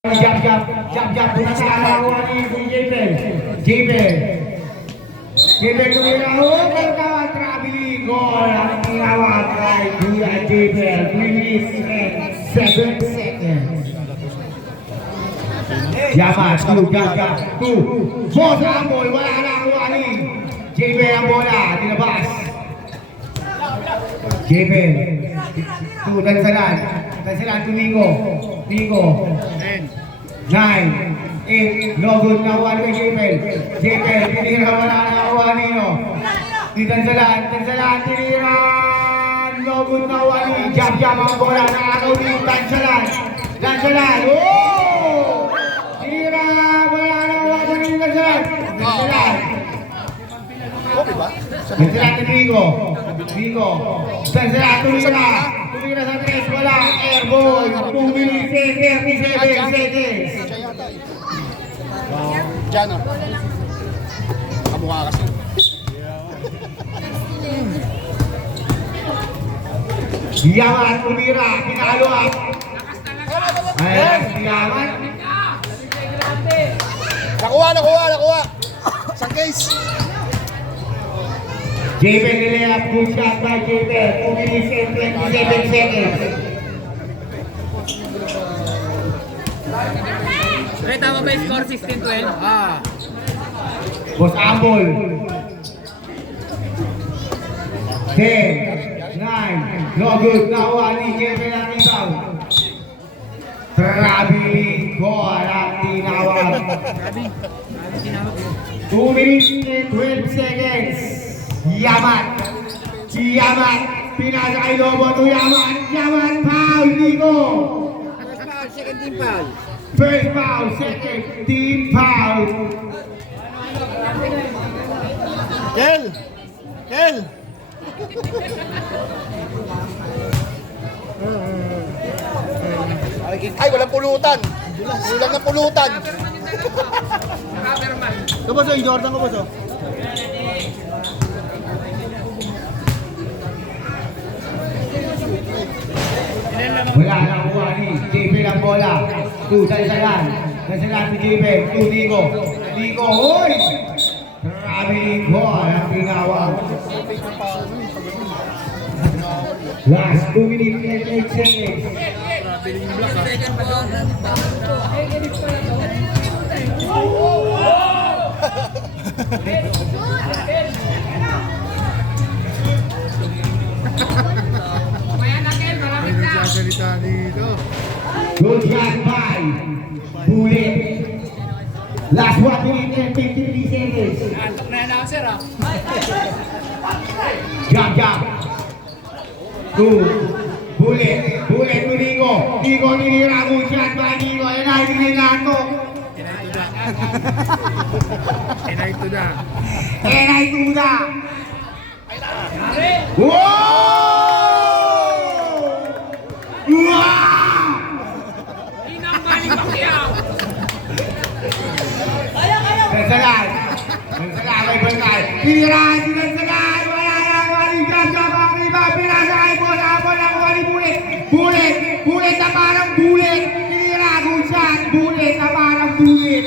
Jab, pinasalawa ni JP tumira, pagkawan, traveling, goal, ang tinawag kay Kuya JP, 3 minutes and 7 seconds. Yaman, jab, boss ang ball, wala na ang wali. JP ang bola, dinabas. JP, Tansalan, Tumingo, 9, 8, no good na one way JP, tinira wala na wali no. Di Tansalan, tinira, no good na wali. Jab ang bola, nakakaw ni Tansalan, oh! Tinira, wala na wali ni Tansalan. Tansalan ni Rigo, Tansalan, tumira sa tres, wala, airball, 2 minutes, 37 seconds. Diyan o. Kamukha kasi. Yaman, tumira, pinalo up. Yaman. Nakuha. Isang case. JP nilay up, good shot by JP, 2 minutes and 27 seconds. Pre, tama ba yung score 16-12? Boss Ambol. 10, 9, no good, nakuha ni JP na rebound. Traveling goal ang tinawag. 2 minutes and 12 seconds. Yaman, pinasa kay Lobo to Yaman, foul, Nico. Second team foul. First foul, second team foul. Kel! Ay, walang pulutan. Kulang na pulutan. Kabaso, yung Jordan kabaso. Wala na kuha ni JP ng bola. Tansalan ni JP, Nico, hoy! Traveling goal ang tinawag. Last 2 minutes and 8 seconds. Good shot by Bullet. Last 1 minute and 53 seconds. Jab. Bullet to Nico, tinira, good shot by Nico. Ayan na, hindi na ito. Enay Tuda. Tansalan, may bantay. Tinira si Tansalan, wala na wali. Jab ang rebound, pinasa kay Boss Ambol ang wali. Bullet na parang Bullet. Tinira, good shot, Bullet na parang Bullet.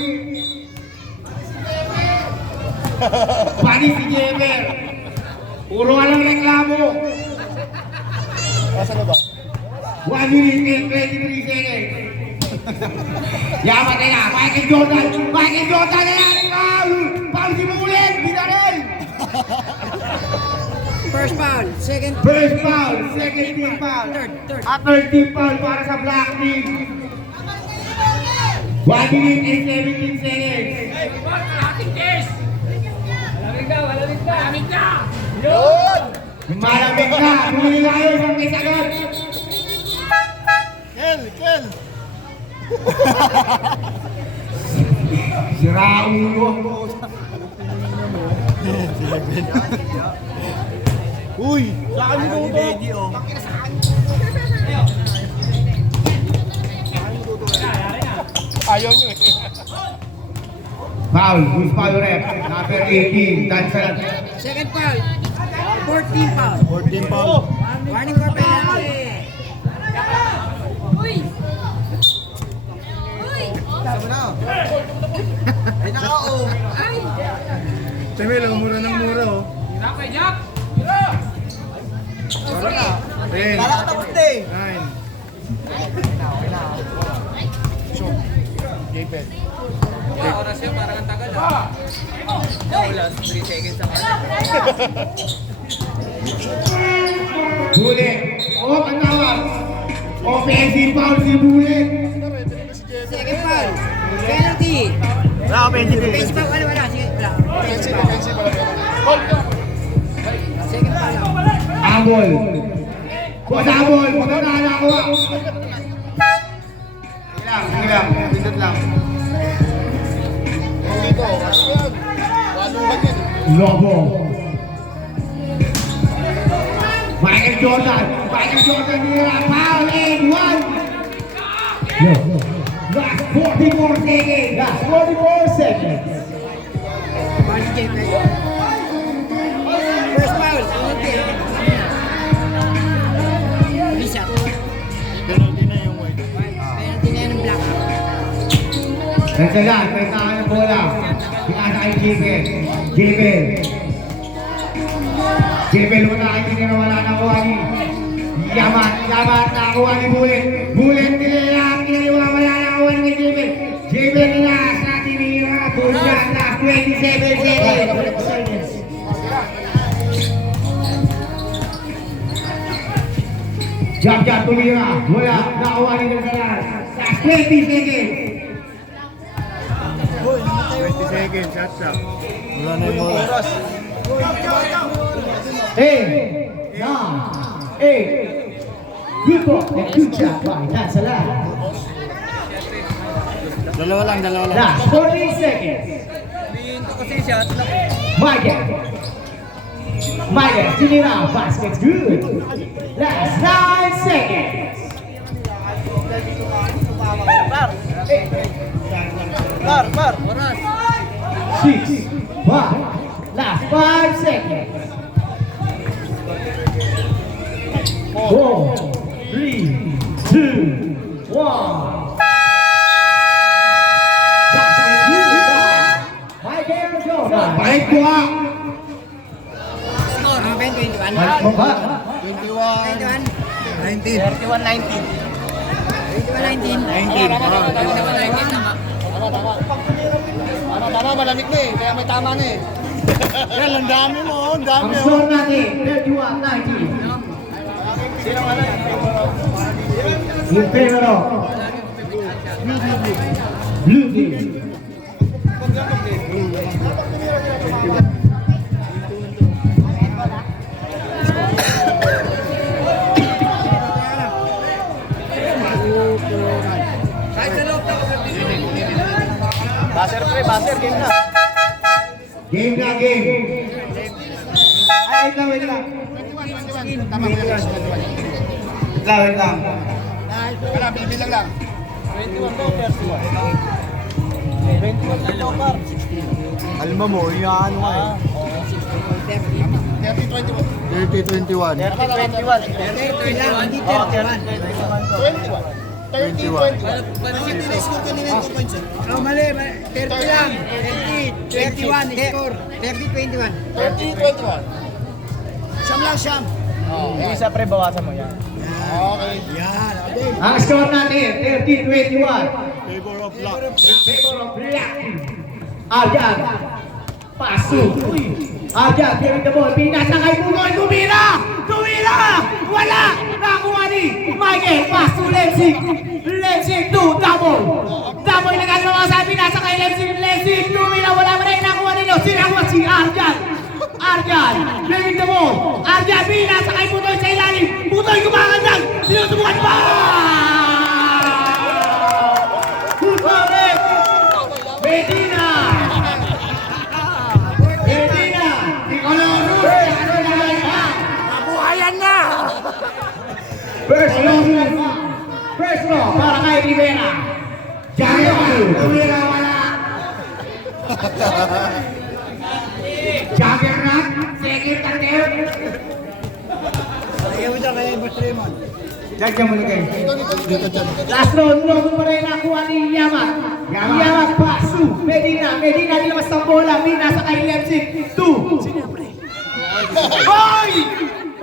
Panis si Jemer. Puro walang reklamo. Asa na ba? 1 minute and 23 seconds. Yaman na yan, Michael Jordan na yan. Foul si Bullet, binaril. First foul, second Foul, second team foul. Third team foul para sa Black Team. 1 minute and 17 seconds. Malamig na, bumili kayo isang kisagot. Kel! Sira ulo. Uy! Saan mo ito? Ayaw nyo eh. Foul, who's foul rep? Number 18, Tansalan. Second foul. 14 foul. 14 foul. Warning for penalty. Sama na. Ay, nakao. Temel, mura ng mura oh. Wala na. 10, Kala ka tapos na eh. 9, Jpet. Oras yun, parang ang tagal. Wala, 3 seconds sa kanya. Bulit. Oh, ang tawag. Offensive foul si Bulit. Second foul. Penalty. Wala, offensive. Offensive foul, wala. Sige, wala. Offensive foul. Second foul lang. Abol. Kuha sa abol. Maganda na ako. Sige lang. Pindot lang. Dito, kasi yan. Waluhan yan. Lobo. Michael Jordan nila. Foul and 1. Last 44 seconds. Last 44 seconds. Foul si Jeffrey. First foul. Penalty. Reset. Penalty na yung white. Penalty na yan ng black. Nagsagan, may tangan ng bola. Pinasa kay Jebel. Jebel wala kay hindi na wala na kuha ni Yaman nakakuha ni Bulit. Bulit nila kinaliwa wala na kuha ni Jebel. Jebel nila sa tinira. Bulit na 27 seconds. Jab tumira. Wala nakuha ni Nagsagan. Last 20 seconds. 20 seconds, shot shot. Wala na yung oras. 8, 9, 8. Good ball and good job by Nagsagan. Dalawa lang. Last 40 seconds. Michael, tinira, basket's good. Last 9 seconds. Bar. 6, 5, last 5 seconds. 4, 3, 2, 1. Basket's good by Michael Jordan. Baik kuha. Score. Ang 21. 21. 21. 21-19. Tama, malamig na eh. Kaya may tama na eh. Yan, ang dami mo. Ang dami Ang score natin, 31-19. In favor of Blue Team. Baser, game na. Game na game. Ay, wait lang. Wait lang. Wala, bibilang lang. 21 to, first one. 21 to, par. Alam mo, ano nga eh. 30-21. 30-21. Oh, mali. 30 lang. 30-21. Score. 30-21. 30-21. Siyam. Yung isa pre, bawasan mo yan. Okay. Yan. Ang score natin, 30-21. Favor of luck. In favor of Black. Arjan. Pasok. Arjan, giving the ball. Pinasa kay Punoy. Tumira! Wala! Nakuha ni Michael. Pass to Lensing. Lensing to double. Double na gagawa sa pinasa kay Lensing. Tumira. Wala pa rin nakuha ninyo. Sinakuha si Arjan. Giving the ball. Arjan, pinasa kay Punoy sa ilalim. Punoy kumakandag. Sinutubukan pa! Medina! Mabuhayan na! First law para kay Rivera. Tumira wala. Juggernaut, second attempt. Ayaw dyan kaya Boss Raymond. Diyan mo lagay. Dito dyan. Last round, Nogon pa rin nakuha ni Yamak. Yamak, pasu. Medina nilabas ng bola. Mina sa kay Lemsik. 2. Hoy!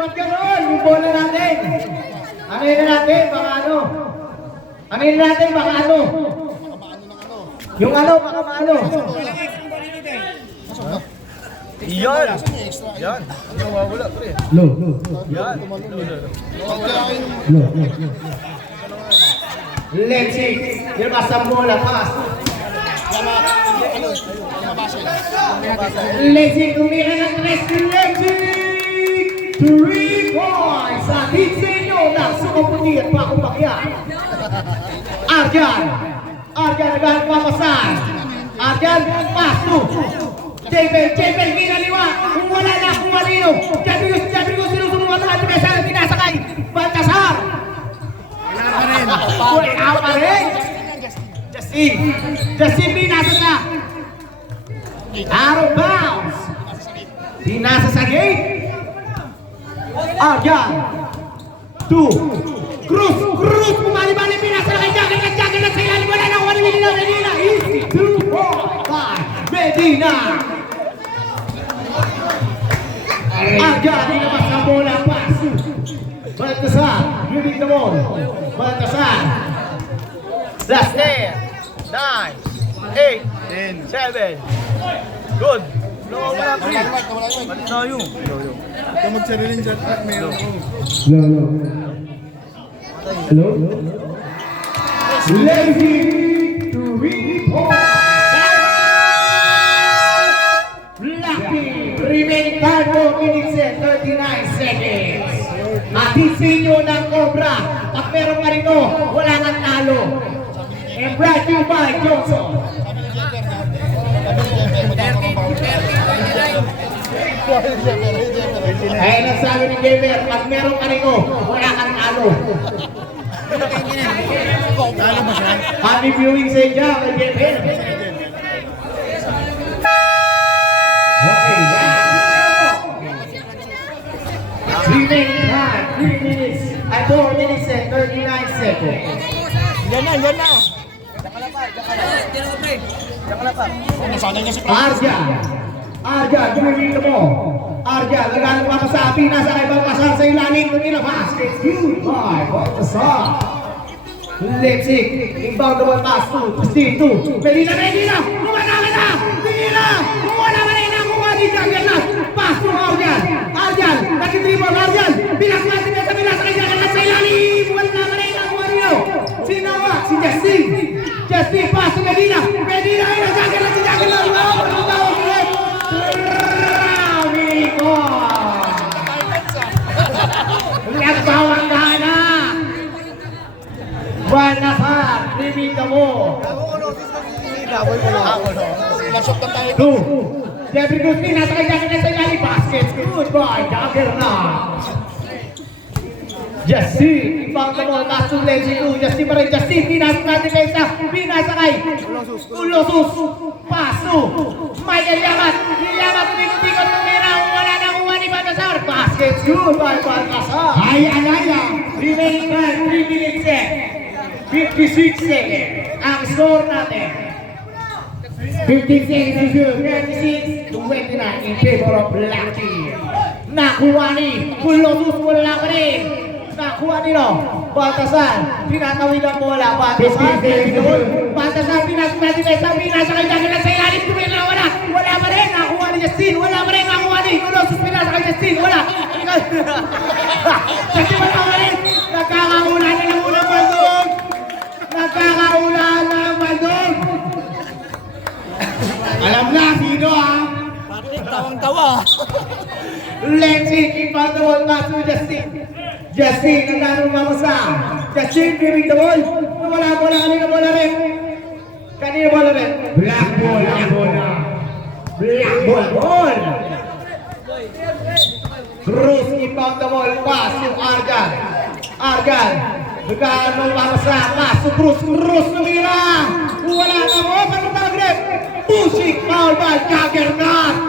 Ba't gano'n? Yung bola natin. Ano yun natin? Baka ano? Ano yun natin? Baka ano? Yung ano? Baka maano? Yan! Yan! Nawawala, pre. Low. Yan! Lemsik. Nilabas ng bola. Pass. Lemsik. Tumira ng 3. Lemsik. 3 points. Atin sa inyo ng sumaputi at pakupakyan. Arjan nagpapasan. Arjan, pasu. Jebel, ginaliwa. Kung wala na, kung malino. Jabri ko, sinusunod ang ating mesa. Pinasakay. Baltasar. Wala pa rin. Justin, binasa sa. Out of bounds. Binasa sa gate. Arjan. 2. Cruz, bumali-bali, pinasa na kay Jagger na sa ilalim, wala na, Medina, easy, 2, 4, 5, Medina! Arjan, dinabas ng bola, pass! Baltasar, moving the ball, Baltasar! Last 10, 9, 8, 7, good! Wala Tayo. Ito magsariling dyan at meron ko. Hello? Lazy to report! Lucky! Remaining time 4 minutes and 39 seconds. Matisinyo ng Cobra. Pag meron pa rito, wala kang talo. And brought to you by Johnson. Ay, nagsabi ni Gamer, pag meron ka rito, wala kang talo. Happy viewing sa inyo, kay Gamer. Okay, remaining time, 3 minutes, 4 minutes and 39 seconds. Yan na. Arjan, tumingin ka mo. Arjan, lagaan pa sa Pinas, ay Baltasar sa ilalim, tumilabas. It's good by Baltasar. Lemsik, inbound the ball pass to Steve 2. Medina, kumana na! Medina, kumana ka rin ang kuha ni Jagger na. Pass to Arjan, nag-dribble Arjan. Bilas natin sa bilas kay Jagger na sa ilalim. Wala ka rin ang kuha niyo. Sinawa, si Justin, pass to Medina, ay Jagger na si Jagger na. Nagbawang gana! Baltasar, limita mo! Lasok na tayo. 2. Jeffrey Guzmin, nasa kay Jagger na sa ilalim. Basket, good boy, Jagger na! Justin, ibang na mo, pass to Lenzi 2. Justin pa rin, pinasa natin kayo sa pinasakay. Ulosus, paso. Michael Yamat, tumikot, tumira, wala na kuha ni Baltasar. Basket, good by Baltasar. Ay, remaining time, 3 minutes and 56 seconds. Ang score natin. 15 seconds to shoot, 36-29 in favor of Black Team. Nakuha ni Ulosus, wala pa rin. Nakuha nilo, Baltasar, pinatawid ang bola, Baltasar, pinasok natin sa pinasa kay Jagger na sa ilalim, tumila, wala pa rin, nakuha ni Justin, nakuha ni Ulosus, pinasa kay Justin, wala. Kasi wala pa rin, nagkakaulan na ng unang baldog, alam na, sino ha? Patrick, tawang-tawa. Lemsik, inbound the ball pass to Justin, naglalaro nga mo sa Justin, giving the ball. Wala bola, kanina bola rin. Black ball ang bola. Cruz, inbound the ball, pass to Arjan. Naglalaro nga mo sa pass to Cruz, tumira. Wala na mo, panutang grip. Pushing, foul by Jagger na.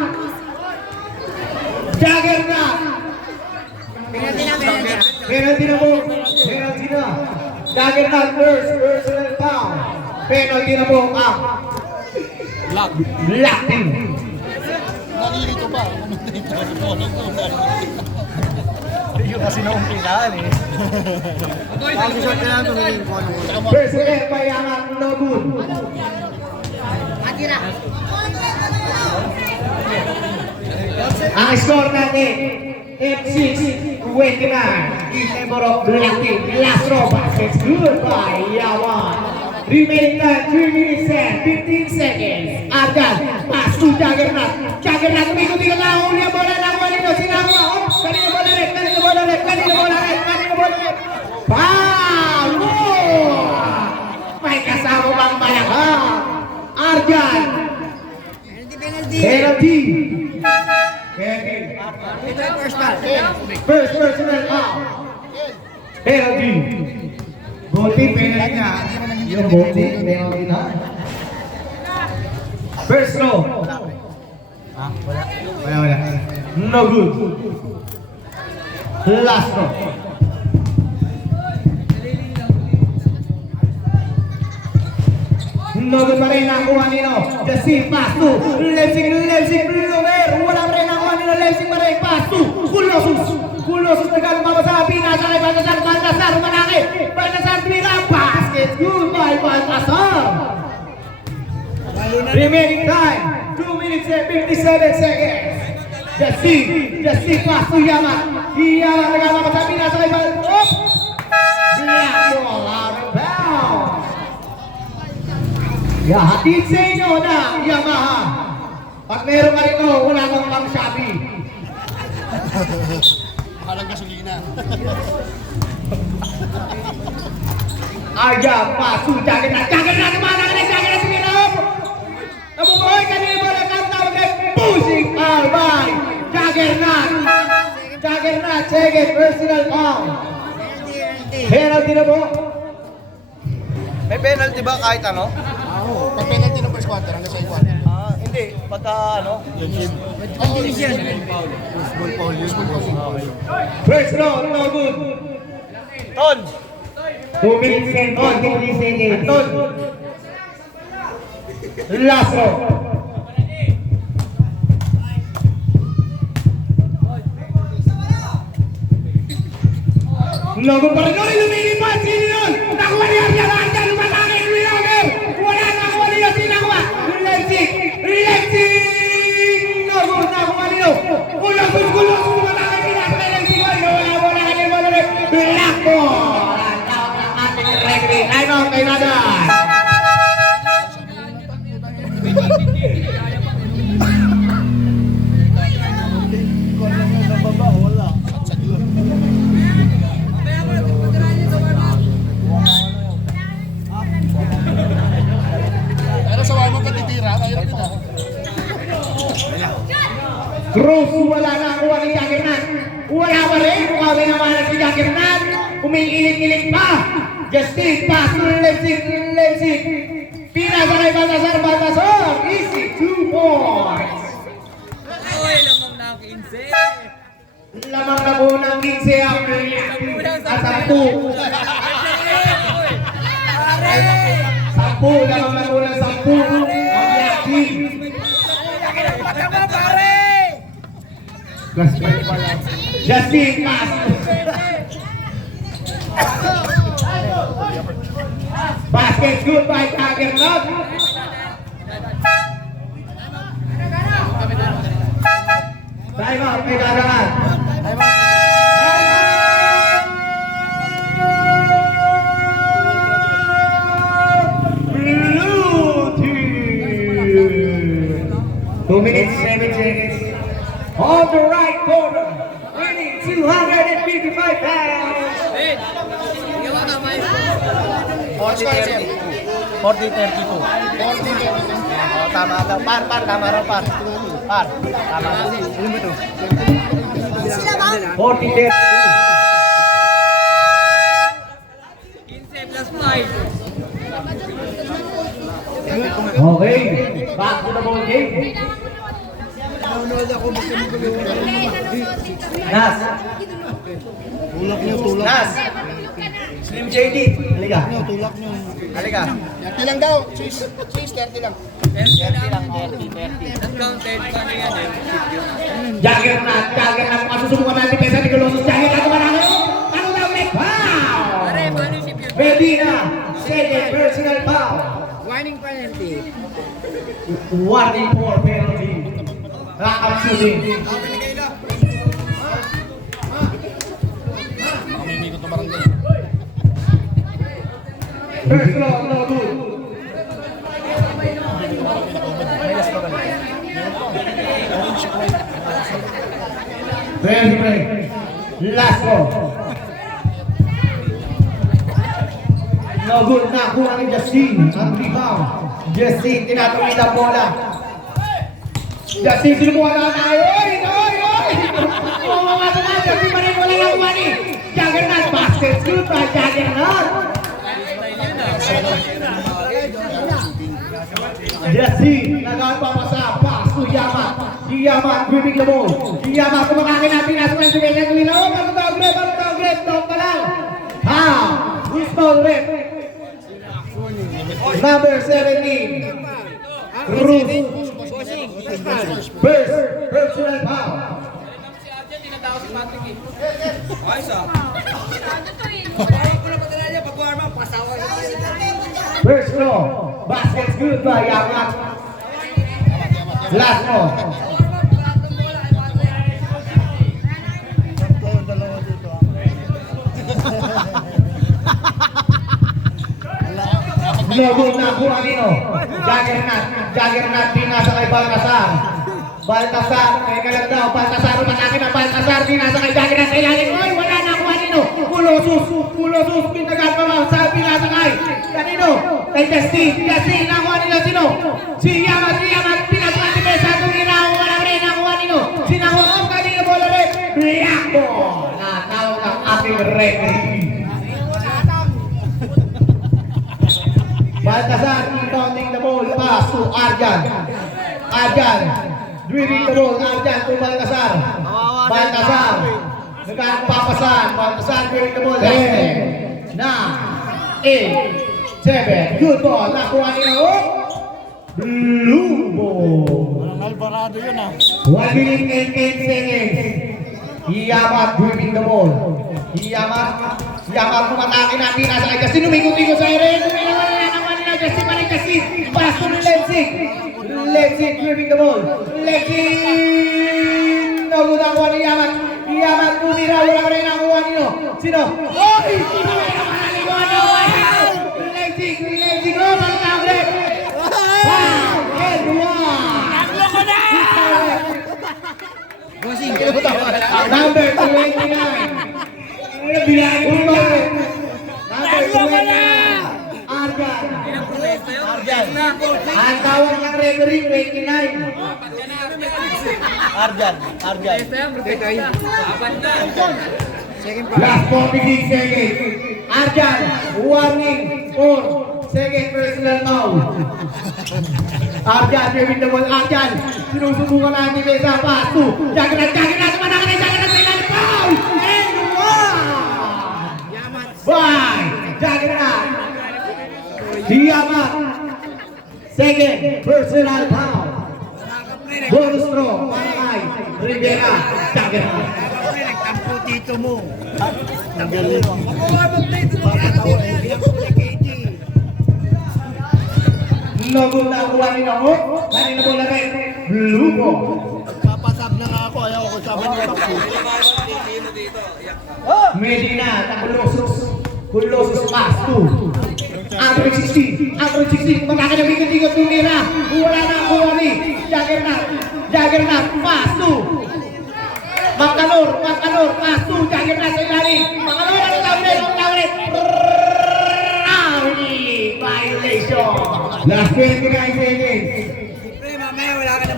Penalty Arjan first personal foul. Penalty na po ang Black Team. Nalilito pa. Yung kasi naumpilaan eh. Bago siya kaya tumingin ko ano. First set by Yaman, no good. Ang score natin, F6, 29, in favor of Black Team. Last throw baskets, good by Yaman. Remaining time, 3 minutes and 15 seconds. Arjan, pass to Juggernaut. Juggernaut, umikuti ka lang, uli ang bola ng Walino. Sinama, kanina bola rin, kanina bola rin, kanina bola rin, kanina bola rin. Foul! May kasama bang malakang? Arjan! Penalty! First personal foul. Penalty. Buti penalty na. Yung buti penalty na. First row. Wala. No good. Last row. No good pa rin nakuha nino. Jesse, pass to Leipzig, Blumer. Wala pa rin nakuha nino. Leipzig pa rin, pass to Kulosus nagaling mabasa. Pinasakay, Baltasar, Manake. Baltasar, tira, basket. Good by Baltasar. Remaining time, 2 minutes and 57 seconds. Jesse, pass to Yaman. Yaman nagaling mabasa. Pinasakay, Baltasar. Black ball out of bounds. Hatid sa inyo na Yamaha. At meron ka rito, wala nang pang Shopee. Halang gasolina. Arjan, pasu, Juggernaut kemana kali Juggernaut minum. Nabubuhay kanina mo na tawag kay pushing out by Juggernaut, second personal foul. Penalty na po. May penalty ba kahit ano? Pag penalty ng first quarter hanggang sa quarter. Hindi. Pagka ano? Useful foul. First row, no good. Ton! 2 minutes and 43 seconds. Ton. Last row. Logo pa rin. Lumilipat. Sino yun? Nakuha niya. Arjan. Lumatake. Lumilager. Wala. Nakuha niya. Sinakuha. Leipzig. Logo. Nakuha niyo. Kulosus. Lumatake. Pinasakay ng Sigol. Wala. Wala. Black ball. Ang tawag ng ating referee. Time out kay Nadan. Pero sa wala mo katitira, mahirap din ah. Cruz, wala na kuha ni Juggernaut. Wala pa rin. Kami naman si Juggernaut. Umiiling-iling pa. Justin, pass to Leipzig. Pinasakay Baltasar. Easy, 2 points. Uy, lamang na ang 15. Lamang na po ng 15 ang at 10. 10, lamang na po ng 10 ang Black Team. Justin, pass. Basket good by Juggernaut. Time out kay Juggernaut. Blue team. 2 minutes, 7 seconds. On the right corner, winning 255 pounds. 40-32. Tama daw. Par. Tama raw, par. Tama daw. Ano ba ito? 40 15 plus 5. Okay, back to the ball game. Nas. Nas. Slim JD. Halika. Tulak nyo. Halika. 30 lang daw. Cheese 30 lang. 30 lang, 30. Uncounted, paano yan eh? Juggernaut. Masusubukan natin pesa ni Colossus. Juggernaut naman ako. Ano na ulit? Wow! Pare, paano si Pure? Medina. Second personal foul. Warning penalty. Warning for penalty. Rock-up shooting. Mamimikot na barangay. First law, no good. Very break. Last ball. No good. Nakuha ni Justin. Ang rebound. Justin, tinatawid ang bola. Justin, sinubukan na tayo. Oy! Oo, mga mga. Justin pa rin wala nakuha ni Juggernaut. Basket shoot by Juggernaut. Justin, nagpapasa. Pass to Yamat. Yamat, gripping the ball. Yamat, kumakakin natin. Nasa mga sumenya. Oh, bago grip. Dog pa lang. Ha! Whistle rip. Number 17. Cruz. First personal foul. Si Arjen, tinatawag si Patrick eh. Ayos ah. First throw. Basket's good by Yamat. Last throw. Nobul na Buranino. Juggernaut di nasa kay Baltasar. Teka lang daw. Baltasar umatake na Baltasar di nasa kay Juggernaut. Kailangan, oy, wala na Buranino. Kulosus, pinagat pa lang sa pinasakay. Kanino? Kay Justin, nakuha nila sino? Si Yamat, pinasakay si Pesa. Tumira, wala rin, nakuha nino. Sinakuha, kanino bola rin. Black ball. Natawag ang ating referee. Baltasar inbounding the ball, pass to Arjan, dribbling the ball, Arjan to Baltasar, nagpapasan, Baltasar dribbling the ball, 10, 9, 8, 7, good ball, nakuha nila, blue ball. Alvarado yun ah. 1 minute and 10 seconds. Yamat dribbling the ball. Yamat pumatake natin nasa kay Justin. Umikot-ikot sa area. Tumila naman nila Justin pa rin Justin. Pass to Lensing dribbling the ball. Lensing. Nagulat nakuha ni Yamat. Yamat tumira. Wala rin nakuha nino. Sino? Oy! Lensing. Oh, pagkakabret. Wow! And one. Number 29. Bilangin mo ba? Number 29. Arjan. Ang tawag ng referee 29. Arjan. Last 46 seconds. Arjan, warning for second personal foul. Arjan, dribbling the ball. Arjan, sinusubukan natin sa pass to Juggernaut. Manakit sa ilalim. Foul! And one! By Juggernaut. Yamat. Second personal foul. Bonus throw para kay Rivera. Juggernaut. Nagtampo dito mo. Ang galing. Logo na kuha ni Nako. Kanina bola rin. Blue ball. Papasab na nga ako. Ayaw ko sabi ng tapo. Medina, Kulosus pass to Android 16, magkakanabigot-igot tumira. Wala na ang kuha ni Juggernaut pass to Makalor, pass to Juggernaut sa ilalim. Makalor, ano tawid? Violation. Last 29 seconds.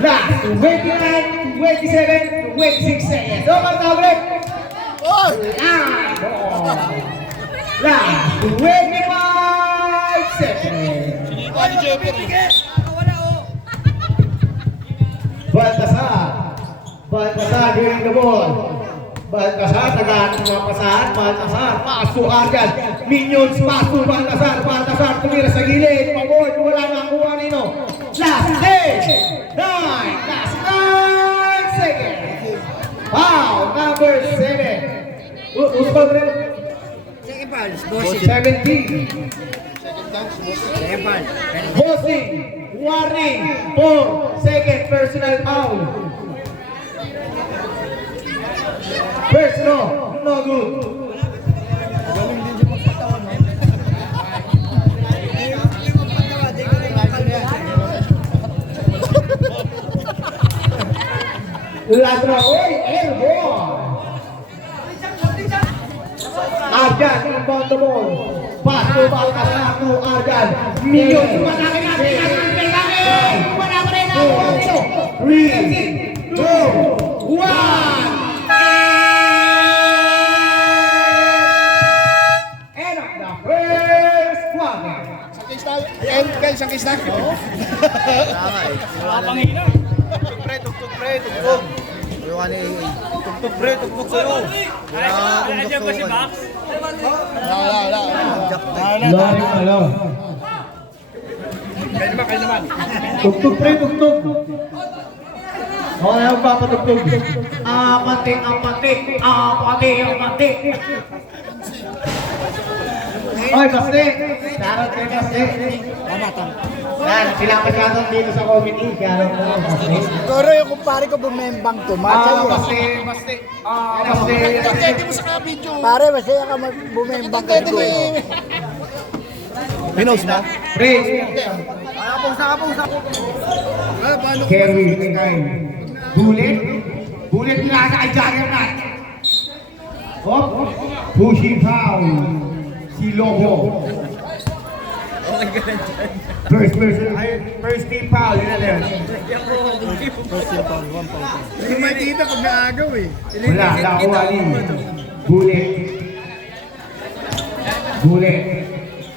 Last 29, 27, 26 seconds. So, magkakabret. Last 25 seconds. Sinikuha ni Jeffer. Baltasar during the ball. Baltasar, tagaan ng mga pasahan, Baltasar, paso agad, Minions, paso, Baltasar, tumira sa gilid, pabord, wala na ang kuha nino. Last 10, 9, last 9 seconds. Wow, number 7. Who's called rin? Second foul, bossing. 17. Second foul. Bossing, warning, 4 second personal foul. Personal, no good. Last round, oy, airborne. Arjan, inbound the ball. Pass to Baltasar to Arjan. Minions, sumasakit natin. Wala pa rin ako. 3, 2, 1. End of the first quarter. Isang case na. Ayan, guys, isang case na. Tugtog pre, tugtog pre, tugtog. Tugtog pre, tugtog sa'yo. Nandiyan ba si Max? Wala. Hello. Kayo naman. Tugtog pre, tugtog. Okay, ang papatugtog. Apati. Oy, Basti! Shoutout kay Basti. Yan, sila masyadong dito sa committee. Shoutout ko, Basti. Siguro yung kumpare ko bumembang to. Basti. Pwede mo sa ka-video. Pare, masaya ka bumembang ka ko. Pinos na? Pre, Paano? Kerry, Tekay. Bullet nila sa kay Juggernaut. Hop, pushing foul. Si Lobo. First team foul. Yun na din. Hindi makikita pag naagaw eh. Wala, Lakuali. Bullet.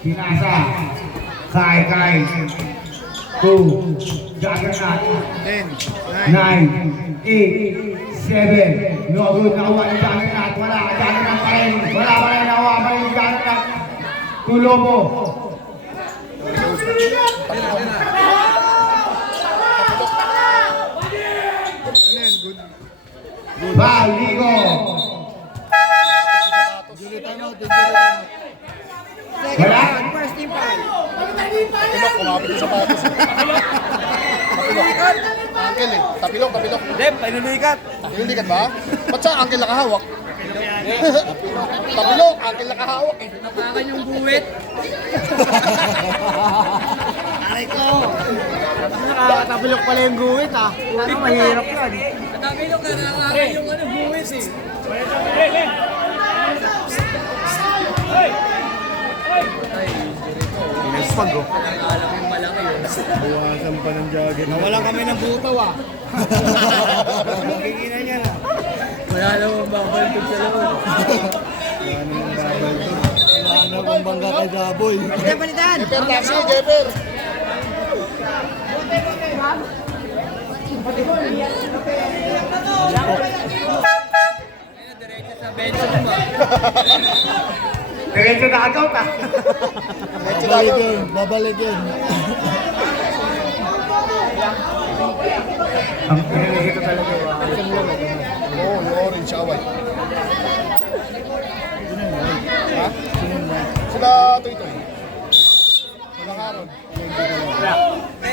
Pinasa. Kai. 2. Juggernaut. 10, 9, 8, 7. No good. Nakuha ni Juggernaut. Wala. Juggernaut pa rin. Wala pa rin. Nakuha pa rin Juggernaut. Tulobo. Foul, Ligo. Wala? First team foul. Tapilok, kumapit yung sapatos. Angkel eh. Tapilok. Hindi, panulikat. Pinulikat ba? Ba't sa angkel nakahawak? Tapilok, angkel nakahawak eh. Napakan yung buwit. Aray ko. Nakakatapilok pala yung guwit ah. Ano, mahirap yan. Madami nung nakakakan yung buwit eh. Pag oh. Alam yung malaki yun. Buwasan pa ng jogger. Nawalan kami ng butaw ah. Magkikinan niya na. Wala namang babaltog sa loob. Wala na kong bangga kay Daboy. Palitan! Jeper taxi, Jeper. Diretso sa bench mo. Diretso na agaw ta. Babalik yun. Ang pinagigito talaga. Oo, yung orange siya, white. Ha? Sila Toy. Walang aron.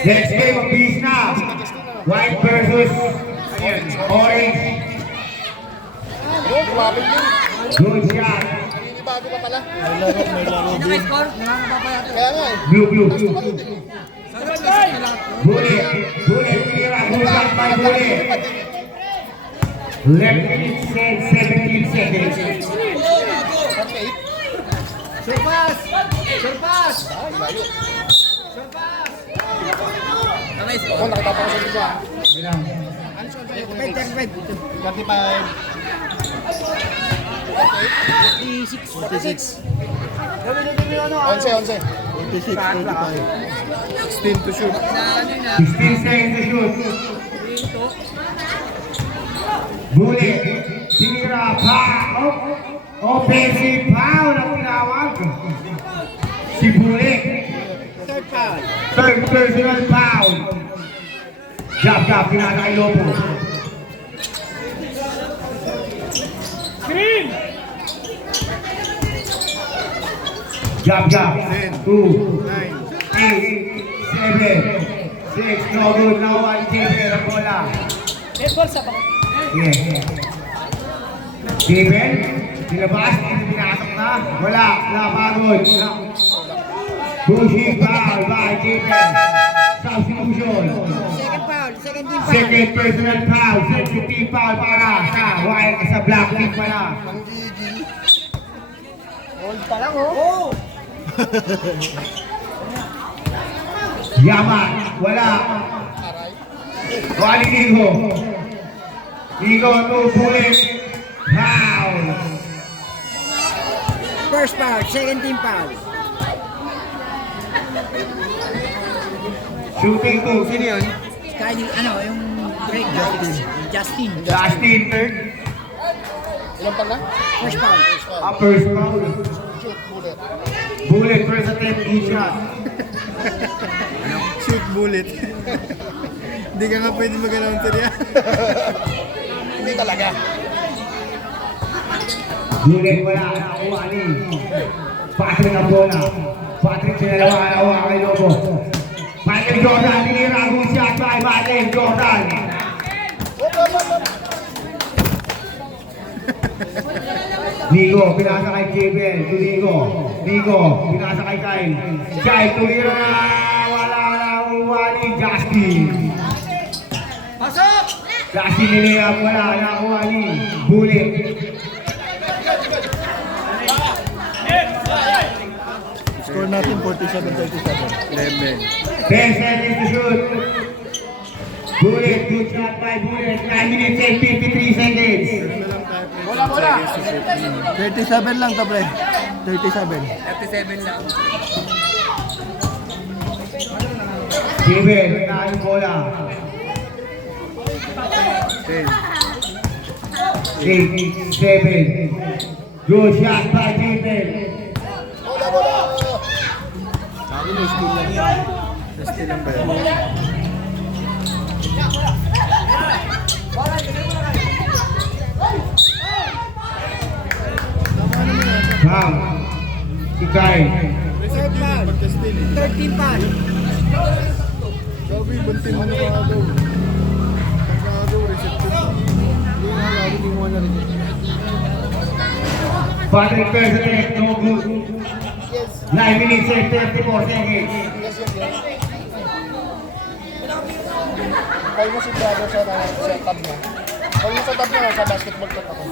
Next game of peace na. White versus orange. Oo, kumapit din. Good shot. Bago pa pala. May laro Ano may score? Kaya nga eh. Blue. Sunod na lang. Bullet. Tira. Good shot by Bullet. Left 17 seconds. Okay. Surpass! Ano may Ako, score? nakita pa ko sa iba. Bilang. 46. 11. 16 to shoot. Na ano na? 16 seconds to shoot. Pinto. Bullet. Sinira foul. Offensive foul ang tinawag. Si Bulik. Third foul. Third personal foul. Jab, pinata kay Lobo. Green! Jab. 2, 8, 7, 6. No good. No one. Jibel, ang bola. Dead ball sa bako. Yeah. Jibel, nilabas. Pinasok na. Wala. Pagod. Pushing foul by Jibel. Substitution. Second foul. Second team foul. Second personal foul. Second team foul para sa black team pala. Hold pa lang, oh. Yaman, wala. Wali Ligo. Ligo, 2 bullets. Foul. First foul. Second team foul. Shooting 2. Sino yun? Kaya yung break Justin. Justin, third. Ilan pa na? First foul. First foul. Shoot, bullet. Bullet, first attempt, good shot. Shoot bullet. Hindi ka nga pwede mag-announcer yan. Hindi talaga. Bullet, wala. Wali. Patrick ang bola. Patrick sinalawa kay Lobo. Michael Jordan, tinira good shot by Michael Jordan. Ligo, pinasa kay Jibel, to Ligo. Ligo, pinasa kay Kyle. Kyle, tulira na, wala na, Wali, Justin. Pasok! Justin niliyap, wala na, Wali. Bullet. Score natin 47-37. 10 seconds to shoot. Bullet, good shot by Bullet. 9 minutes and 53 seconds. Bola. 37 lang to, pre. 37. 37 lang. Jibel, na yung bola. 10. 8, 7. Good shot by Jibel. Bola. Sabi mo, steal lang yan. Steal lang ba yan? Bang. Si Kyle. Third foul. Pagka-steal eh. Third team foul. Sabi, bantin mo na kagaw. Pagkagaw, reception. Hindi nga, lagi di mo na rin. Patrick Persenek, no good. 9 minutes and 34 seconds. Yes. Kaya mo si brother sa tab niya. Kaya mo sa tab niya, sa basketball court ako.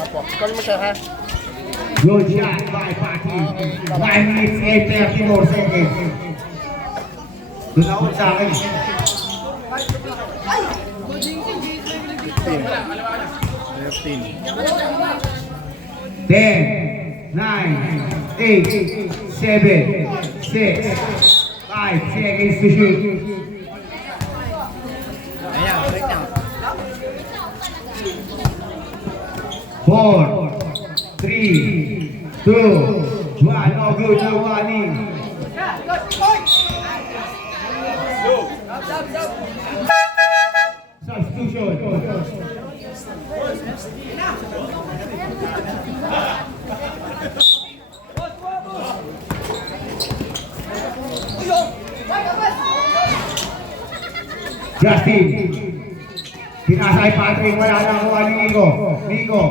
Apo, call mo siya ha. Good shot by Patrick. 9 minutes and 34 seconds. Doon ako sa akin. 10, 9, 8, 7, 6, 5 seconds to shoot. Ayan, break down. 4, 3, 2, 1. No good, no warning. Substitution. Justin. Pinasa kay Patrick, wala na ang kuha ni Nico. Nico.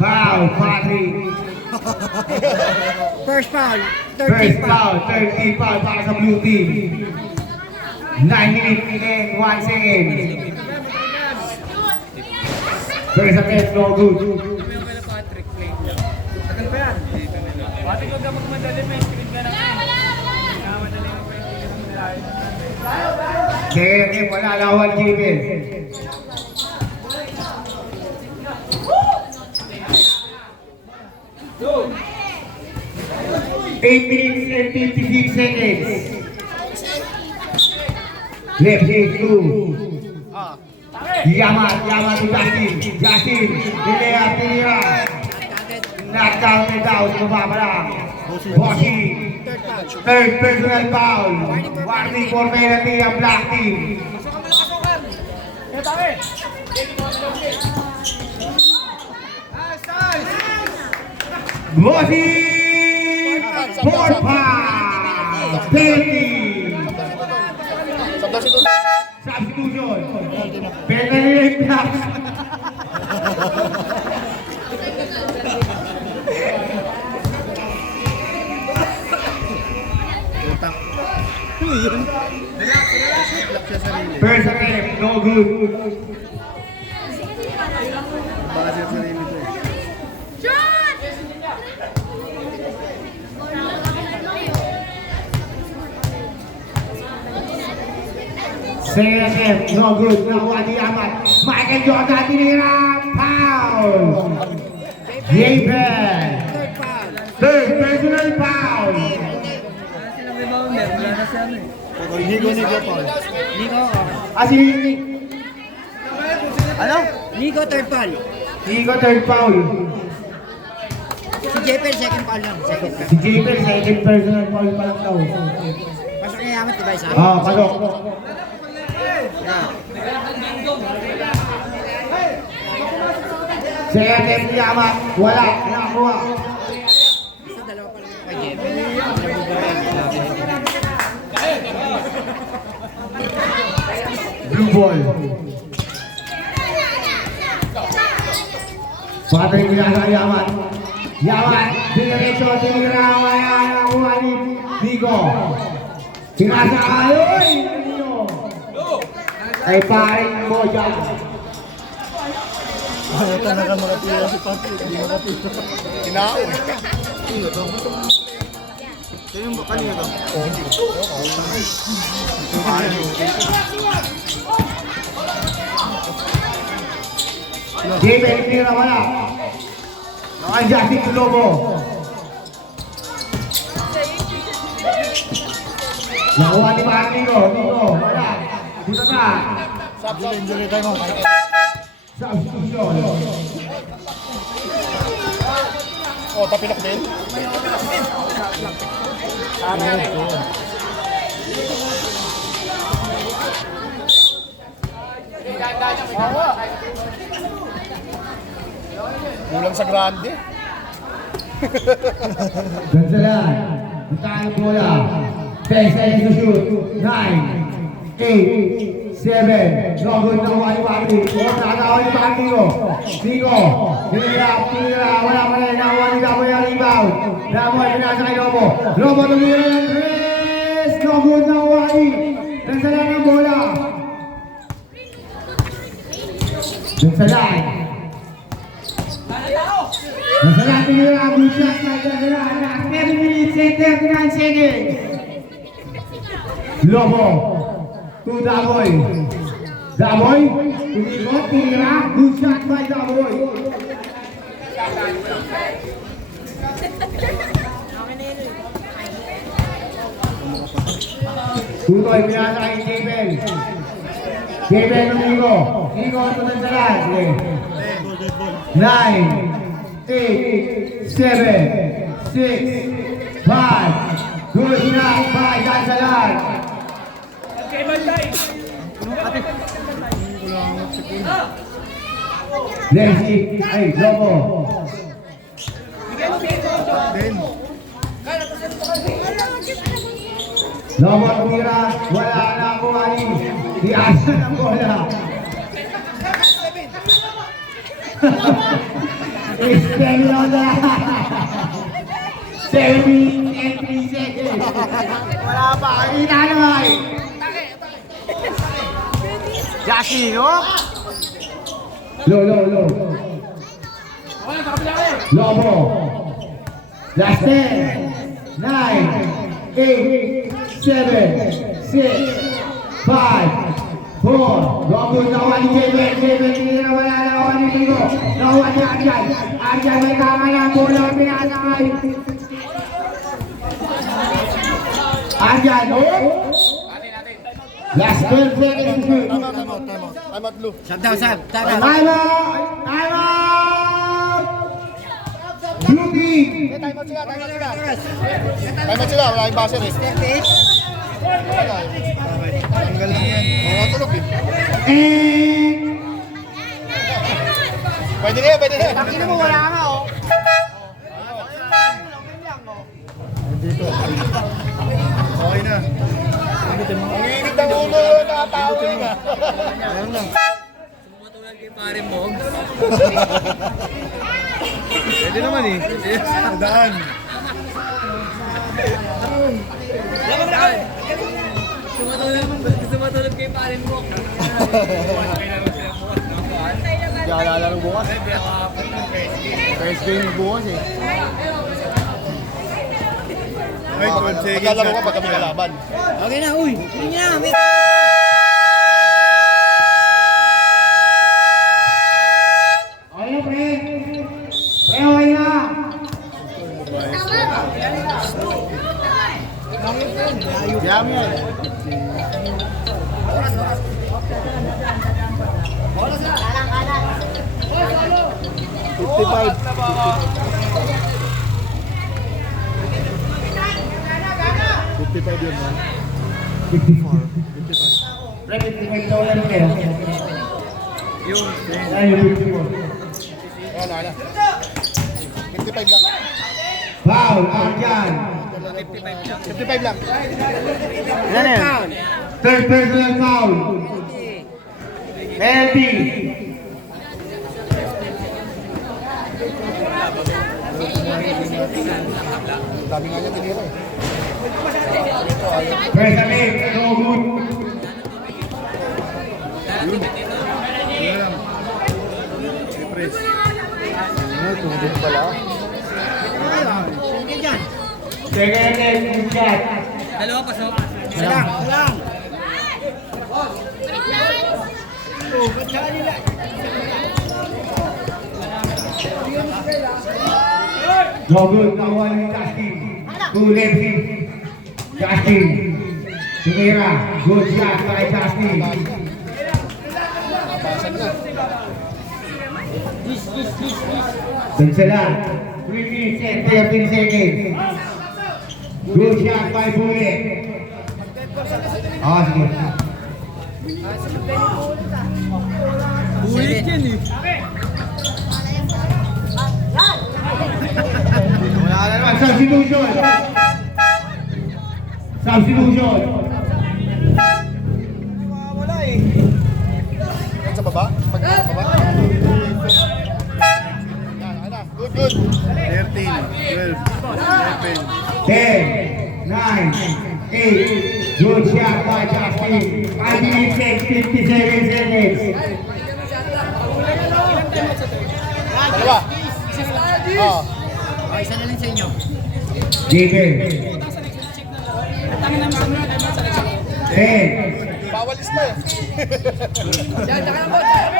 Foul, Patrick. First foul. Third First team foul. foul, third team foul para sa blue team. 9 minutes and 1 second. First attempt, no good. Kami pala Patrick, play. Tagal pa yan. Patrick, huwag ka magmadali, may screen ka na. Madali mo pa yung Second attempt, wala na 1 Jibel. Eight minutes and 56 seconds. Left hit two. Yaman to Justin. Tinira. Knocked down and down. Bumabala. Bossy. Third personal foul. Warning for penalty ang black team. Bossy. Fourth foul. Penalty. Substitution. Penalty black. First attempt, no good. Baka siya sarili ko eh. Second attempt, no good. Nakuha ni Yaman. Michael Jordan, tinira. Foul. Javen. Third personal foul. Silang rebounder, wala na si ano eh. Nico Paul. Nico, Si Ano? Nico third foul. Nico third foul. Si Jeper second foul lang. Second foul. Si Javen, second personal foul pa lang daw. Pasok niya yamat, diba isa? Pasok. Yeah. Second attempt ni Yaman. Wala. Nakuha. Isa, dalawa pa lang kay Jeper. Blue ball. Patay mo yan ang Yaman. Yaman, dinerecho, tinira, wala nakuha ni Nico. Sinasa kayo, Kay paring mo dyan. Ayaw talaga makatira si Patrick. Hindi makatira. Kinao eh. Sino to? Sino yung kanina to? Javen, tinira, wala. Naka-Justin Lobo. Nakuha ni Parang Nico, wala. Dito na. Injury time mo. Substitution. Oh, tapilok din. Kulang sa grande. Gonzalan. Butang bola. 10 seconds to shoot. 9, 8, 7. No good na kuha ni Pati. Nakakawa ni Pati ko. Nico. Tinira. Wala pa rin. Nakuha ni Damoy ang rebound. Damoy, pinasa kay Lobo. Lobo, tumira ng Chris. No good na kuha ni. Gonzalan ang bola. Gonzalan. Gonzalan, tinira. Good shot kay Gonzalan. 7 minutes and 39 seconds. Lobo to Damoy. Damoy, tumigot, tinira, good shot by Damoy. Tutoy, pinasa kay Javel. Javel ng Nico. Nico, tutansalan. 9, 8, 7, 6, 5. Good shot by Tansalan. Lexi, ay, Lobo. Lobo, tumira, wala na ang kuhani. Diasa ng bola. Extend on that. 7 seconds. Wala pa, kita naman. Jackie, no? Lobo. Last 10, 9, 8, 7, 6, 5, 4. Lobo, nakuha ni Javen. Hindi na wala na nakuha ni Nico. Nakuha ni Arjan. Arjan, may kama na. Bola, pinasakay. Arjan, oh. Last 12 seconds to shoot. Time out, Blue. Sab daw, sab. Sab. Time out! Time out! Blue team! Time out sila. Time out sila, wala yung base eh. Wala eh. Tanggal lang yan. Oo, tulog eh. And... Pwede na yan, pwede na yan. Takin mo, wala nga, oh. Okay na. Ang init ng ulo, nakatawa eh. Ayun lang. Matulad kay pare mo. Pwede naman eh. Daan. Sumatulog kay pare mo. Hindi ako lalaro bukas. First game bukas eh. Ay, 12 seconds. Maglalaro ka pag kami kalaban. Okay na, uy. Hindi na, wait. Okay na, pre. Pre, okay na. Diyam yan. Pre, 55 daw yan, pre. Ayun, 54. Wala na. 55 lang. Foul, Arjan. 55 lang. Yan yan. Third personal foul. LB. Dami nga niya tinira eh. Press a leg, no good. Tungkol pala. Second leg, good shot. Dalawa pasok. Salang, salang. No good, nakuha ni Justin. Two left hit. Justin. Tumira. Good shot by Justin. Napasag na. Sensala. 3 minutes and 13 seconds. Good shot by Bullet. Ah, sige. Ulit yan eh. Wala na naman. Substitution. Substitution. Wala eh. Sa baba? Pag sa baba? Yan, okay na. Good, good. 13, 12, 11. 10, 9, 8. Good shot by Justin. 5 minutes and 57 seconds. Dalawa. Oo. Okay, isa na lang sa inyo. Jacob. 10. Bawal isma eh.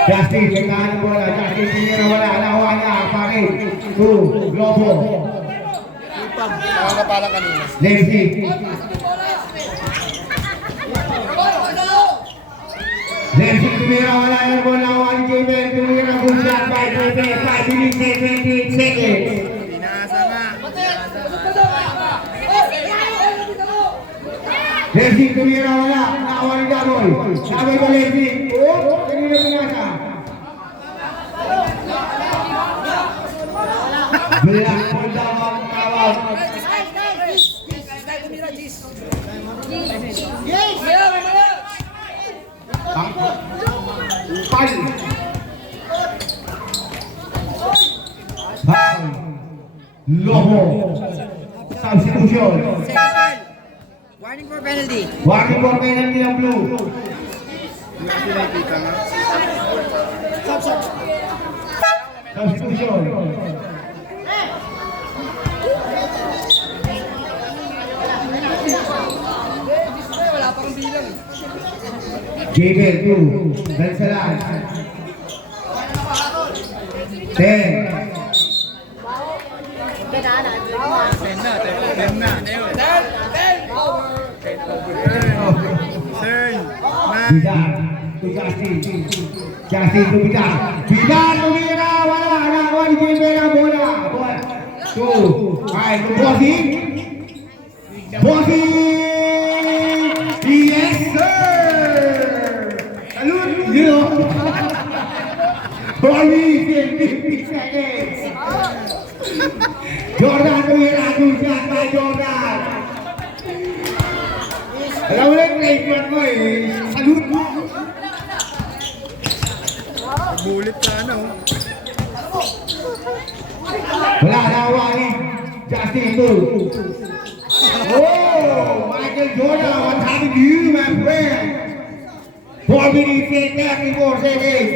Justin, kailangan ng bola. Justin, hindi na wala. Nakuha niya. Pare. 2. Globo. Nakakapalang kanina. Lexi. Lexi, tumira. Wala yung bola. Nakuha ni Jacob. Tumira. Good shot by Jacob. 5 minutes and 28 seconds. Lexi, tumira. Wala. Nakuha ni Gaboy. Gaboy ko Lexi. Oh, kanina pinasa. Black ball daw ang tawag. Five. Foul. Lobo. Substitution. Second foul. Warning for penalty. Warning for penalty ng blue. Substitution. Jabel 2. Dansalan. 10. Ten na. Turn. Vidal to Justin. Justin to Vidal. Vidal tumira. Wala. Nakuha ni Jimmy ang bola. 1, 2, 5. Bossing. Bossing. Yes, sir. Salute. Zero. Bobby, 50 seconds. Jordan tumira. Good shot by Jordan. Alam mo lang, trademark mo eh. Salute mo. Bulit ka na, oh. Wala na awali. Justin to. Oh, Michael Jordan, what happened to you, my friend? 4 minutes and 34 seconds.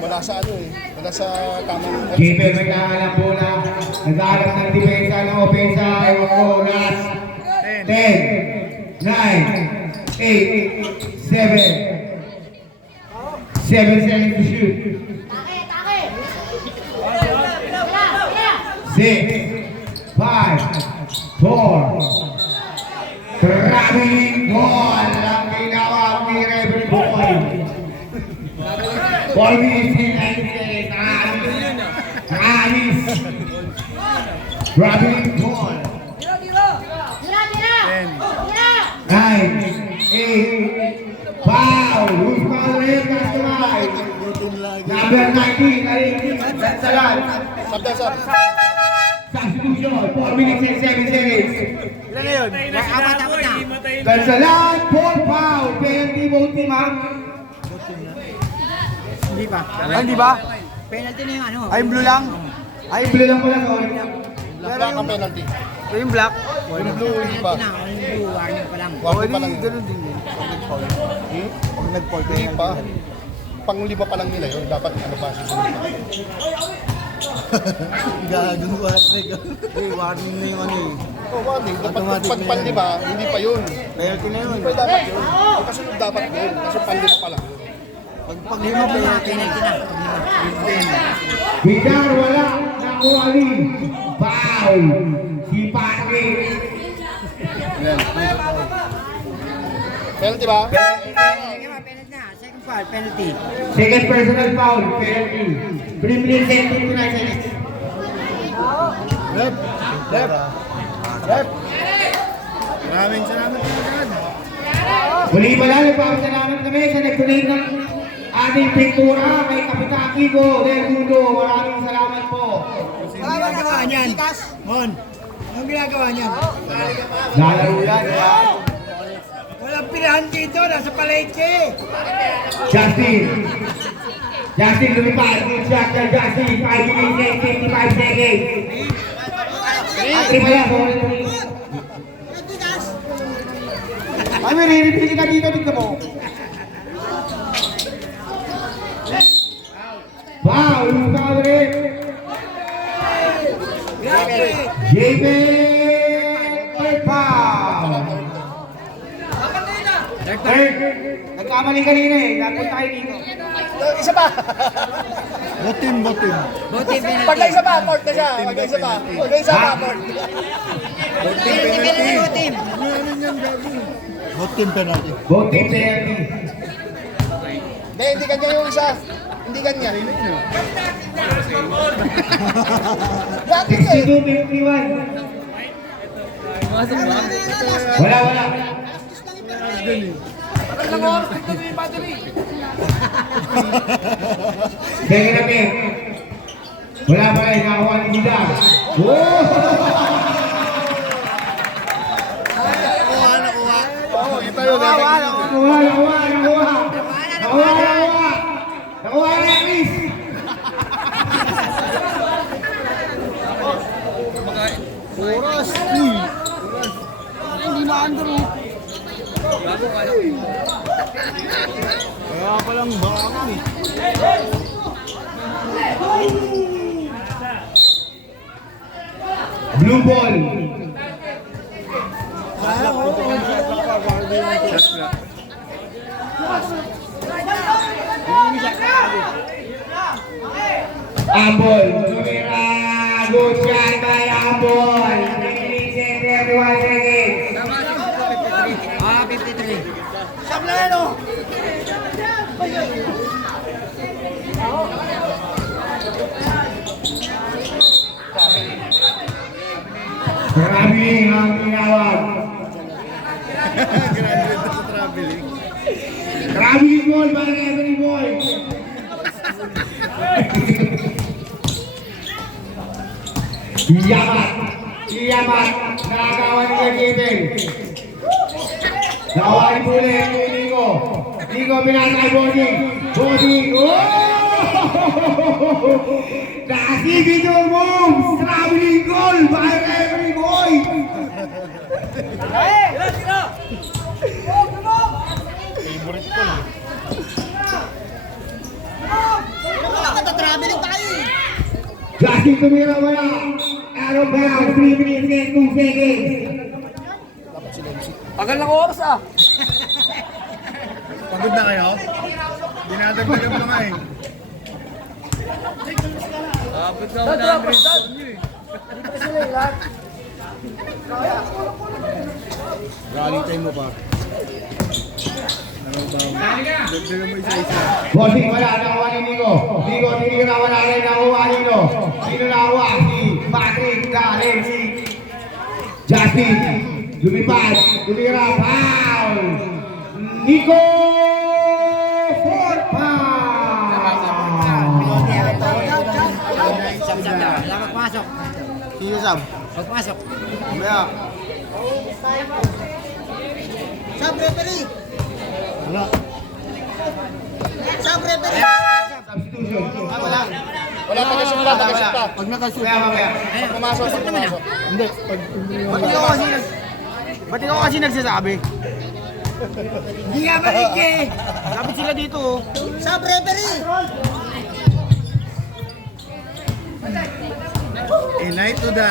Wala sa ano eh. Wala sa tamang... Keeper may nakalang bola. Nag-aalap ng depensa ng opensa. Ewan ko, last 10, 9, 8, 7 seconds to shoot. 6, 5, 4. Traveling goal ang ginawa ni Rebel Boy. 4 minutes and 90 seconds. Nakalis. Traveling goal. 9, 8, foul. Who's foul rin? Customized. Number 19, Salan. Substitution, 4 minutes and 7 seconds. Ilan na yun? Apat na. Gansalan, 4 foul. Penalty vote team, ha? Hindi pa. Ay, hindi ba? Penalty na yung ano. Ay, blue lang? Ay, Blue lang pala, sorry. Black ang penalty. yung black? Yung blue, hindi pa. Penalty na, yung blue, warning pa lang. Warning pa lang yun. Ganun din yun. Pag nag-foul. Pag nag-foul, Hindi pa. Pang-lima pa lang nila yun. Dapat ano pa susunod pa. Gagawin ko at warning na yung ano eh. Oh, warning. Dapat Automatic pag na pan-lima, hindi pa yun. Penalty na yun. Hindi pa dapat yun. Ang kasunod dapat yun. Kasi pan-lima pa lang yun. Pag lima, penalty na. Penalty na. Bidar, wala. Nakuha rin. Foul. Si Patrick. Penalty ba? Penalty na. Second foul, penalty. Second personal foul. Penalty. Brimley, 10 to 9 seconds. Left. Left. Left. Maraming salamat po dyan. Muli pala, nagpapasalamat kami sa nag-donate ng ating pintura kay Kapitan Kiko Del Mundo. Maraming salamat po. Ano ginagawa niyan? Mon, anong ginagawa niyan? Lalaro yan. Walang pinahan dito, nasa palengke. Justin. Justin lumipad. Good shot kay Justin. 5 minutes and 55 seconds. Atri pala. Ay, may re-repeat ka dito. Dito mo. Wow, yung foul rin. JB foul. Third. Nagkamali kanina eh. Napunta kayo dito. Isa pa! Botin, botin. Bote penalty. Pagka isa pa, court na siya. Pagka isa pa. Pagka isa pa, court. Penalty, penalty, bote. Ano yan, gabi? Botin penalty. Voting penalty. Hindi, hindi kanya yung isa. Hindi kanya. Dati ka eh. 62-51. Wala. Second attempt. Wala pa rin. Nakakuha ni Vidal. Oh! Oo, ito yun. Nakuha na Chris. Oras. Uy. Hindi na-under oh. Kaya palang baka eh. Blue ball. Ambol. Tumira. Good shot by Ambol. 51 seconds. Ah, 53. Traveling ang tinawag. Graduate na sa traveling. Traveling ball para kay Anthony Boy. Yamat. Nakakawan ni Kevin. Nakawali po ulit ni Nico. Nico pinasa kay Bossing. Bossing. Naka-signature moves. Traveling goal para kay Anthony Boy. Favorite ko na. Traveling tayo eh. Justin tumira wala. Aaron Brown, 3 minutes and 2 seconds. Tagal ng oras ah. Pagod na kayo? Dinadagdagan pa nga eh. Abot na 100. Galing time mo pa. Ano ba? Dagdagan mo isa-isa. Bossing wala, nakuha ni Nico. Nico, tinira wala rin, nakuha Nino. Sino nakuha? Si Patrick Dalensi. Justin, lumipad, tumira, foul! Nico! 4 foul! Dapat pasok. Sino Sam? Pagpasok. Maya. Sub referee. Ano? Sub referee. Substitution. Wala. Wala pa kasi wala. Pag nakashoot. Mamaya. Pag pumasok, pag pumasok. Hindi. Pag Ba't ikaw kasi nagsasabi? Hindi nga balik eh. Lapit sila dito oh. Sub referee. a night to the...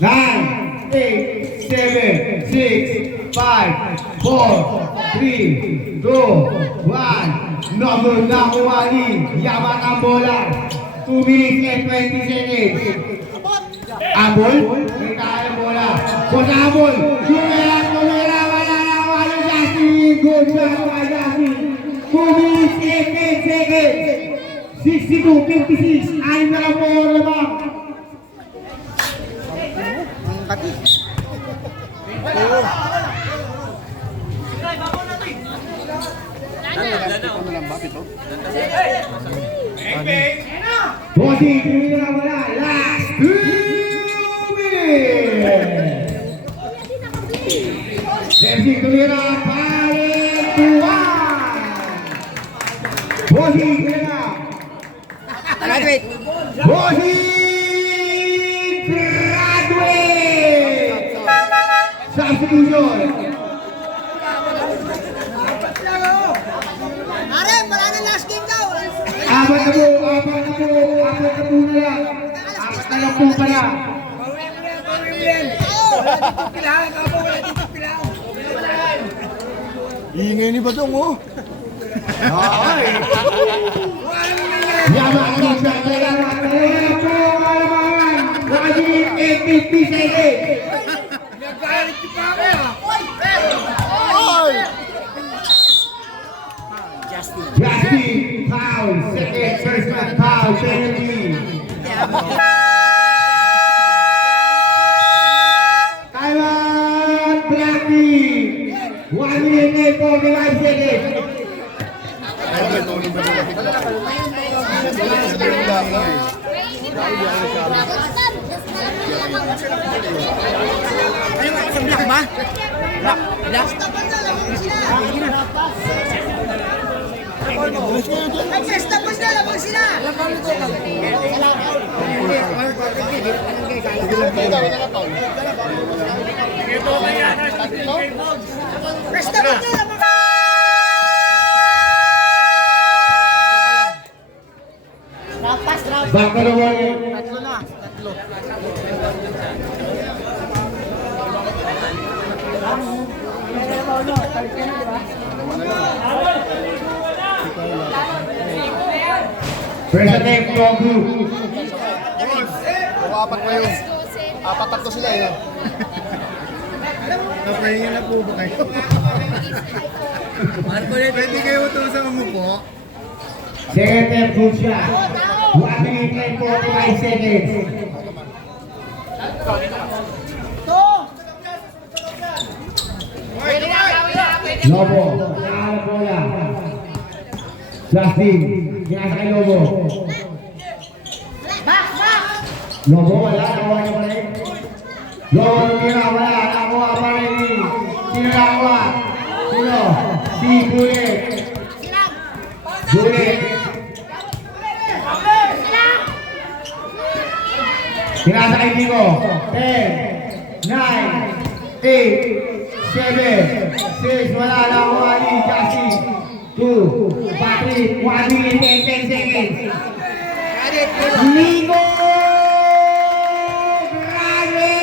9, 8, 7, 6, 5, 4, 3, 2, 1. Number nakuha ni Yamat ang bola. 2 minutes and 20 seconds. Abol? May kaya bola. Kung Abol, tumira, wala nakuha ni Justin. Good shot by Justin. 2 minutes and 10 seconds. 62-56. Ayon na lang po lamang. Ang kati. Bossing, tumira wala. Last 2 minutes. Bossing, tumira. Paling tuwan. Bossing, tumira. Graduate. Bossing, graduate. Substitution. Are, wala na last game daw. Apat na po na lang. Apat na lang po pala. Iingay ni Badong oh. Ay! Yaman ang sa kailangan. Wala po ang alamangan. Nakagiging 850 seconds. Justin, foul. Second, first man, foul. Penalty. Time out, Blackie. 1 minute and 45 seconds. Sa black ba? Black? Ay, just tapos na lamang sila. Rest tapos na lamang. Back to the wall. Tatlo na. Tatlo. First attempt, wrong group. Puro apat pa yun. Apat-tatlo sila eh. Napahinga na po ba kayo? Pwede kayo utusan mo po? Second attempt, good shot. 1 minute and 45 seconds. Lobo, nakakalap bola. Justin, ginasa kay Lobo. Lobo, wala, nakuha niya pa rin. Lobo, tira, wala, nakuha pa rin. Sino nakuha? Sino? Si Bullet. Bullet. Ginasa kay Kiko. 10, 9, 8, 7, 6, wala na ako ani, Justin. 2, Patrick, 1 minute and 10 seconds. Nico! Grabe!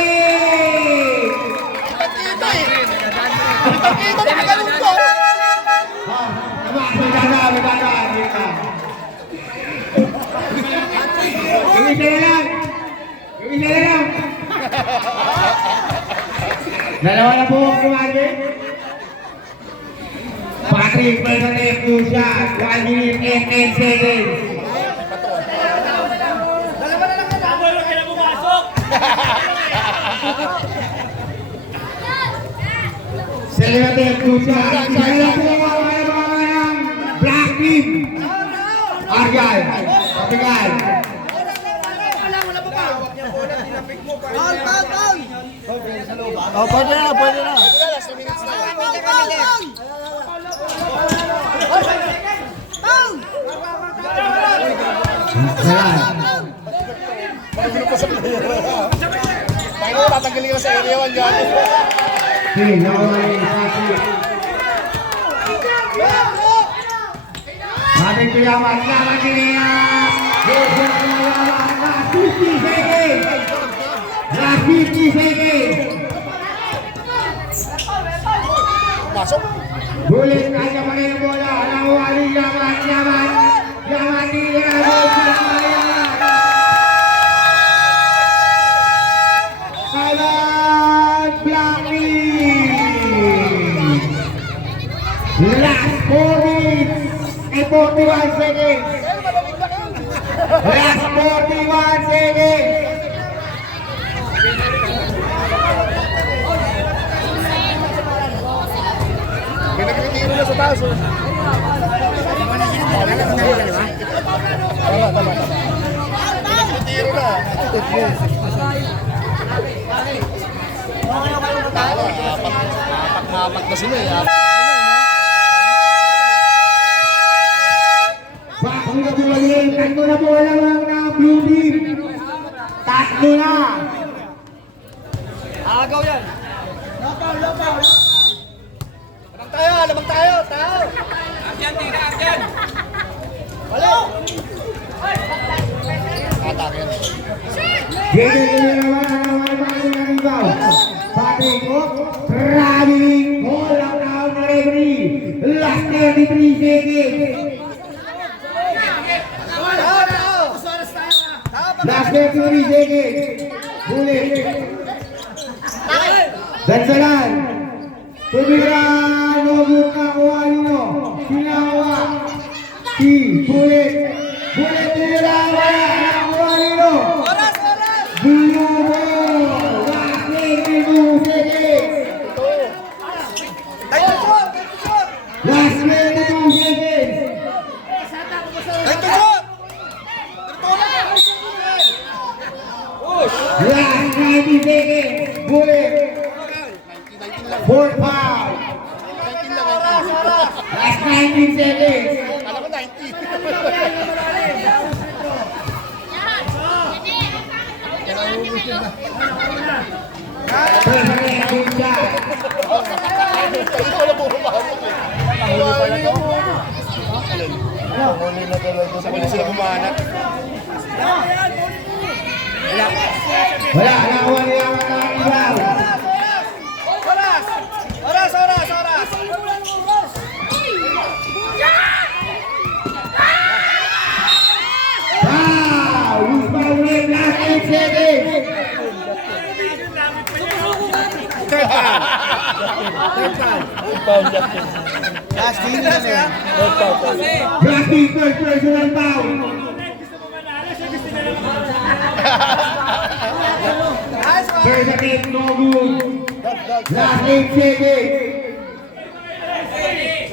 May dadaan. Gawin na lang. Dalawa na po ang kumagi. Patrick, may na-take 2 shot. 1 minute and 10 seconds. Sila na-take 2 shot. Sila na po ang Black Team. Argal. Papigal. Oh, pwede na, pwede na. Tayo, tatanggalin ko sa area 1 dyan. Okay, nakuha ni Patrick. Ating kuyaman, laban din niya. Last 50 seconds. Last 50 seconds. Pasok. Bulit, kanya pa rin ang bola. Nakuha ni Yaman. Yaman din niya. Kailan Blackie. Last 4 minutes and 41 seconds. Last 41 seconds. May nagretiro na sa taas. Tama. Nagretiro na. Apat na sila eh. Bago na bumalin, tatlo na po lamang ng blue team. Tatlo na. Agaw yan. Lamang tayo. Arjan, tira, Arjan! Atake yan. Gini naman ang rebound. Patrick, traveling goal ang tawag na referee. Last 33 seconds. Last 33 seconds. Bulit. Dansalan. Tumira. Nobut na kuha nino. Sinawa. Si Bulit. Bulit tumira. Wala. Nakuha nino. Blue ball. Last 22 seconds. Last 22 seconds. Last 90 seconds. Bullet. 4 foul. Last 19 seconds. Alam ko 90. Perfect good shot. Ito wala po pumasok eh. Sa muli sila bumanat. Wala. Nakuha niya ang rebound. Oras! Wow! Use pa ulit. Last 8 seconds. Last team na yan. Black team first personal foul. First attempt, no good. Last 8 seconds.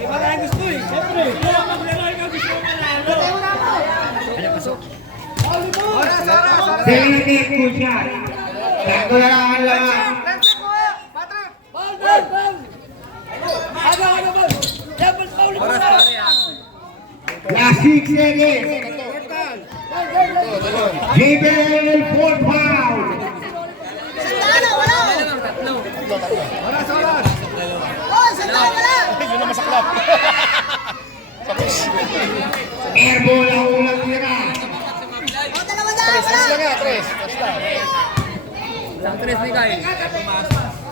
Parang gusto eh. Siyempre. Kaya maglaro ikaw gusto mo manalo. Second attempt, good shot. Sakto na lang ang laman. Last 6 seconds. JBL 4 foul. Yun naman sa club. Airball ang ulang tira. Tres lang nga, tres. Tres lang. Isang tres ni Kyle.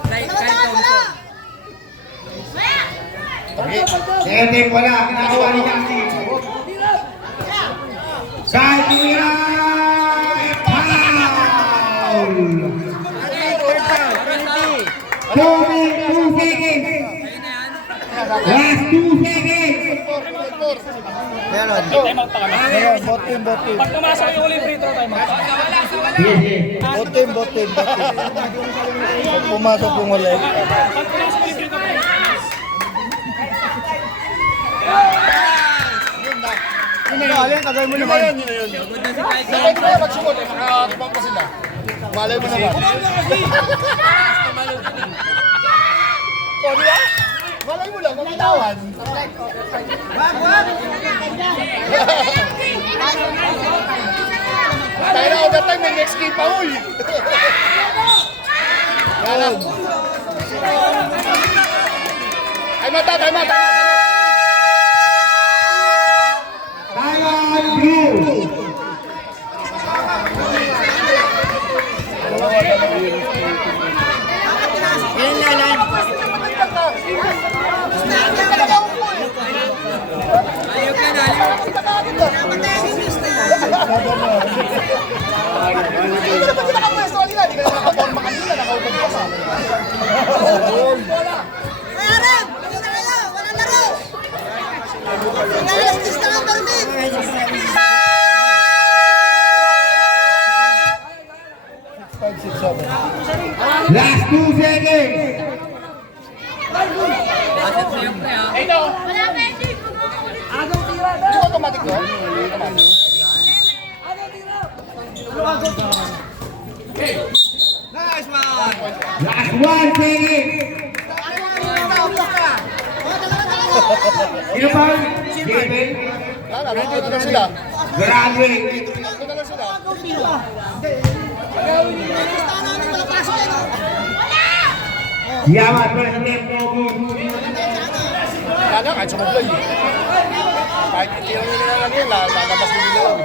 Kyle Thompson. Second attempt, wala. Kinakawa ni Justin. Side tira. Foul. 2 seconds. Last 2 seconds. Meron. Meron, bot team. Pag tumasok yung ulit free throw time. Sige, sige. Bot team. Pumasok yung ulit. Pag tumasok ulit free throw time. Alin, tagay mo Yun na naman. yun, yun na yun. Pwede ba magsunod eh, makakatubang pa sila. Malay mo naman. O, di ba? Malay mo lang, makitawan. Tayo na overtime, may next game pa, uy! Yan lang. Ay, mata! Taiwan Blue. Ayok na na. Hindi ka naman nakapresto kanina, hindi ka naman nakaporma kanina, nakaupad ka pa. Last 2 seconds. Ay, no! Hindi mo automatic doon? Automatic. Last 1 second. Sino pa? JBL. Wala na, dito na sila. Graduate. Dito na lang sila. Yaman, first attempt, no good. Wala na, kahit sumagloy. Kahit hindi lang nila lang yun, lalabas din nila yun.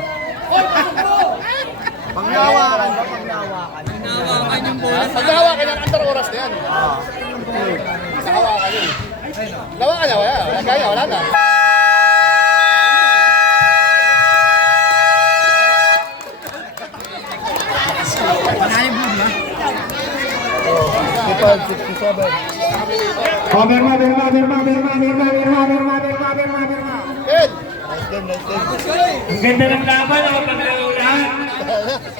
Pagnawakan ba? Pagnawakan. Nawakan yung bola. Pag nahawakan yan, under oras na yan. Nakahawakan yun. Nawakan niya, wala. Wala kaya, wala na. Berma. Ed! Ang ganda ng laban, ako paglaro lahat.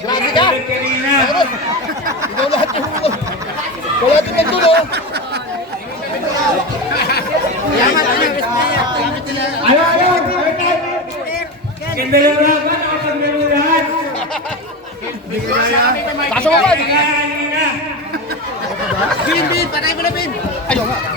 Grabe ka! Kanina. Ikaw lahat yung... Wala din nagdulo. Ano? Ganda ng laban, ako paglaro lahat. Pasok ka ba? Bin, patay mo na, Bin. Ayaw nga.